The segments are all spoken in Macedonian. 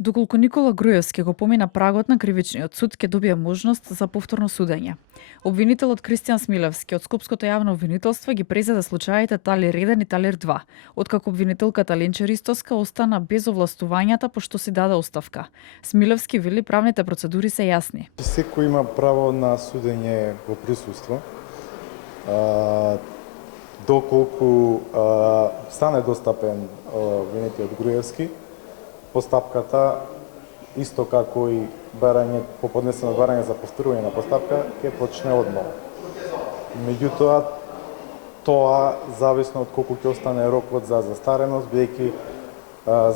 Доколку Никола Груевски го помина прагот на кривичниот суд, ќе добие можност за повторно судење. Обвинителот Кристијан Смилевски од Скопското јавно обвинителство ги презеде случаите Талир 1 и Талир 2, откако обвинителката Ленче Ристоска остана без овластувањата пошто си даде оставка. Смилевски вели правните процедури се јасни. Секој има право на судење во присуство. Доколку стане достапен обвинителот Груевски, постапката, исто како и по поднесено барање за повторување на постапка, ќе почне одмор. Меѓутоа, тоа зависно од колку ќе остане рокот за застареност, бидејќи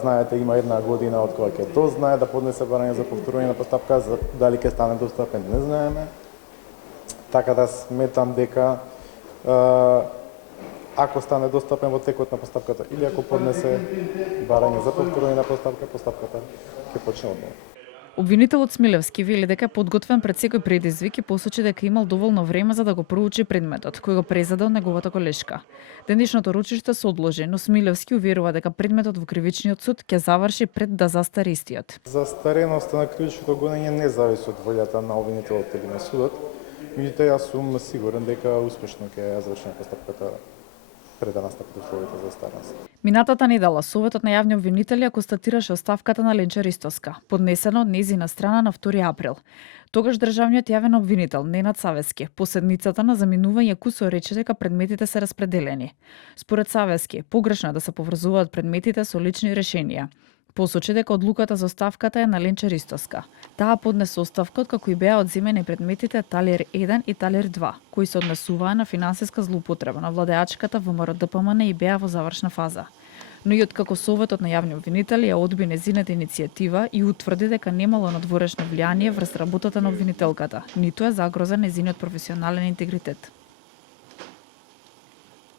знаете има 1 година од кога ќе дознае да поднесе барање за повторување на постапка, дали ќе стане достапен не знаеме. Така да сметам дека ако стане достапен во текот на постапката или ако поднесе барање за повторување на постапката ќе почне одмор. Обвинителот Смилевски вели дека е подготвен пред секој предизвик и посочи дека имал доволно време за да го проучи предметот, кој го презаде од неговата колешка. Денешното рочиште се одложи, но Смилевски уверува дека предметот во кривичниот суд ќе заврши пред да застари истиот. Застареноста на кривичното гонење не зависи од волјата на обвинителот или на судот, меѓутоа јас сум сигурен дека успешно ќе ја завршиме постапката пред да настапи условите за застареност. Минатата недела Советот на јавни обвинители констатираше оставката на Ленче Ристоска, поднесена од нејзина страна на 2 април. Тогаш државниот јавен обвинител Ненад Савески по седницата на заминување кусо рече дека предметите се распределени. Според Савески, погрешно е да се поврзуваат предметите со лични решенија. Посочи дека одлуката за оставката е на Ленче Ристоска. Таа поднесе оставка откако и беа одземени предметите Талир 1 и Талир 2, кои се однесуваа на финансиска злоупотреба на владеачката ВМРО-ДПМН и беа во завршна фаза. Но и откако Советот на јавни обвинители ја одби нејзината иницијатива и утврди дека немало надворешно влијание врз работата на обвинителката, ниту е загрозен нејзиниот професионален интегритет.